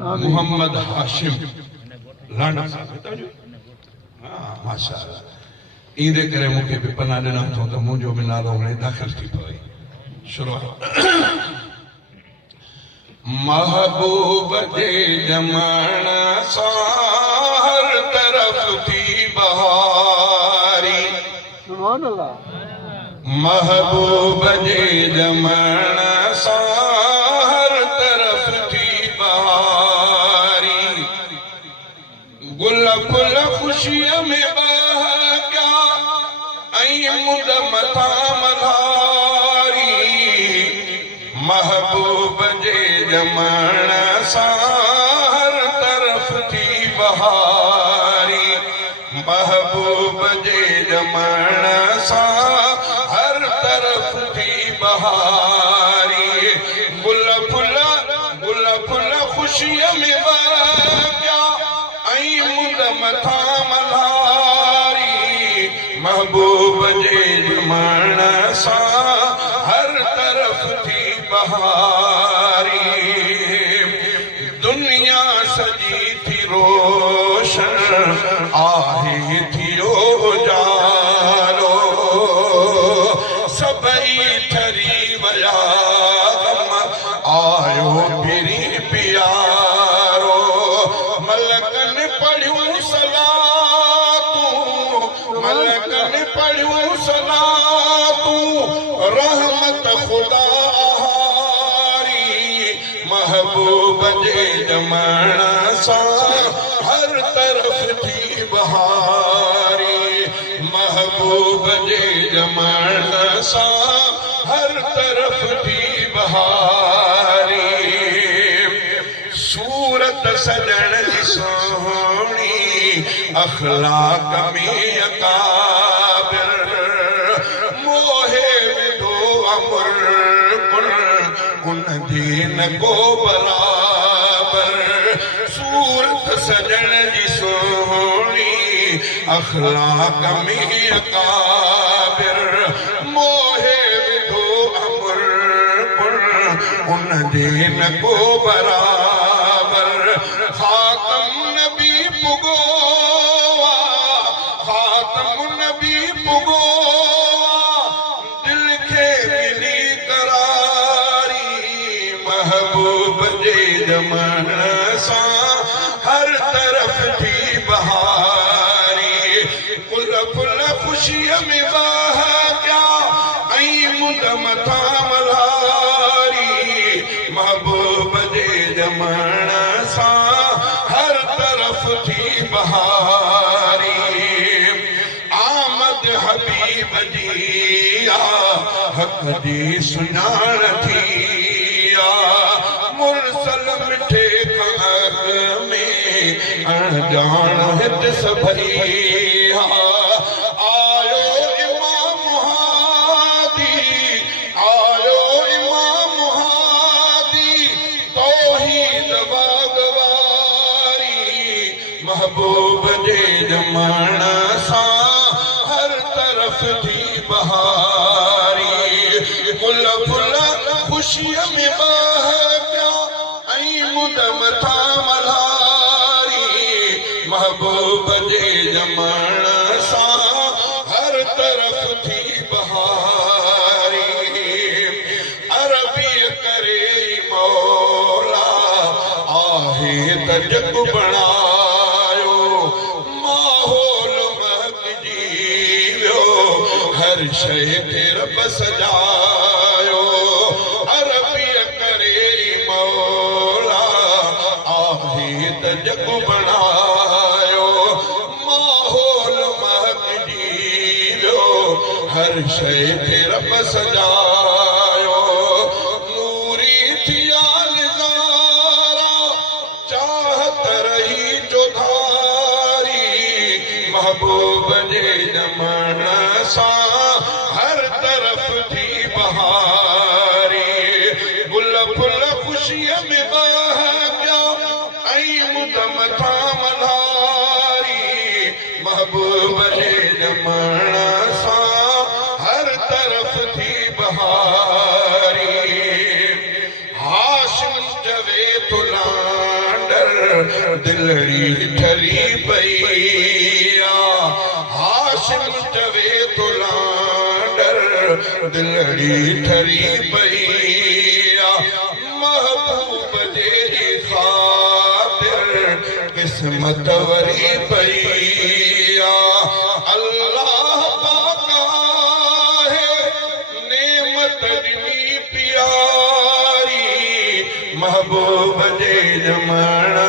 मोहम्मद हाशिम लांडा साहब माशाअल्लाह इंदे करे मुखे भी पना देना तो मुझो भी नालो में दाखिल थी पई शुरू महबूब दे जमाना सा हर तरफ थी बहारी सुभान अल्लाह महबूब दे जमाना सा हर तरफ थी बहारी गुल फुल खुशियां में बहका ऐ मुद मथा मल्हारी महबूब जे जमाना सा हर तरफ थी बहारी महबूब जे जमाना सा हर तरफ थी बहारी गुल फुल खुशियां में बहका ऐ मुद मथा मल्हारी महबूब जे जमाना सा हर तरफ थी बहारी दुनिया सजी थी रोशन आहे थियो जालो सबई ठरी वया आयो फिरी प्यारो मलकन पढ़ियूं सलातूं मलकन पढ़ियूं सलातूं रहमत खुदा महबूब जे जमाना सा हर तरफ थी बहारी महबूब जे जमाना सा हर तरफ थी बहारी सूरत सजण जी सोहणी अखलाक में अकाबिर मोहे विधो अमुर उन दीन को बराबर सूरत सजन जी सोहणी अखलाक में अकाबिर मोहे विधो अमुर उन दीन को बराबर खातम नबी पुगोवा खातम नबी पुगोवा दिल के मिली करारी महबूब जे जमाना सा हर तरफ थी बहारी गुल फुल खुशियां में बहका ऐ मुद मथा मल्हारी महबूब जे जमाना सा हर तरफ थी बहारी आमद हबीब जी हक जी सुञाण थी मुरसल मिठे खाग में अणजान हित सभई आयो इमाम हादी तौहीद बागवारी महबूब जे जमाना सा हर तरफ थी बहारी गुल फुल खुशियां में बहका ऐ मुद मथा मल्हारी महबूब जे जमाना सा हर तरफ थी बहारी अरबी करे मौला आहे त जग बणायो माहौल महकजी वियो हर शइ खे रब सजायो अरबी करे मौला आहे त जग बणायो माहौल महकजी वियो हर शइ खे रब सजायो नूरी थिया नज़ारा चाहत रही चौधारी महबूब जे जमाना सा हर तरफ थी बहारी गुल फुल खुशियां में बहका ऐ मुद मथा मल्हारी महबूब जे जमाना सा हर तरफ थी बहारी हाशिम जवे तुलांड दिलड़ी ठरी पई हाशिम चवे तो लांडर दिलड़ी ठरी पई महबूब जे खातिर किस्मत वरी पई अल्लाह पाका है नेमत दी प्यारी महबूब जे जमण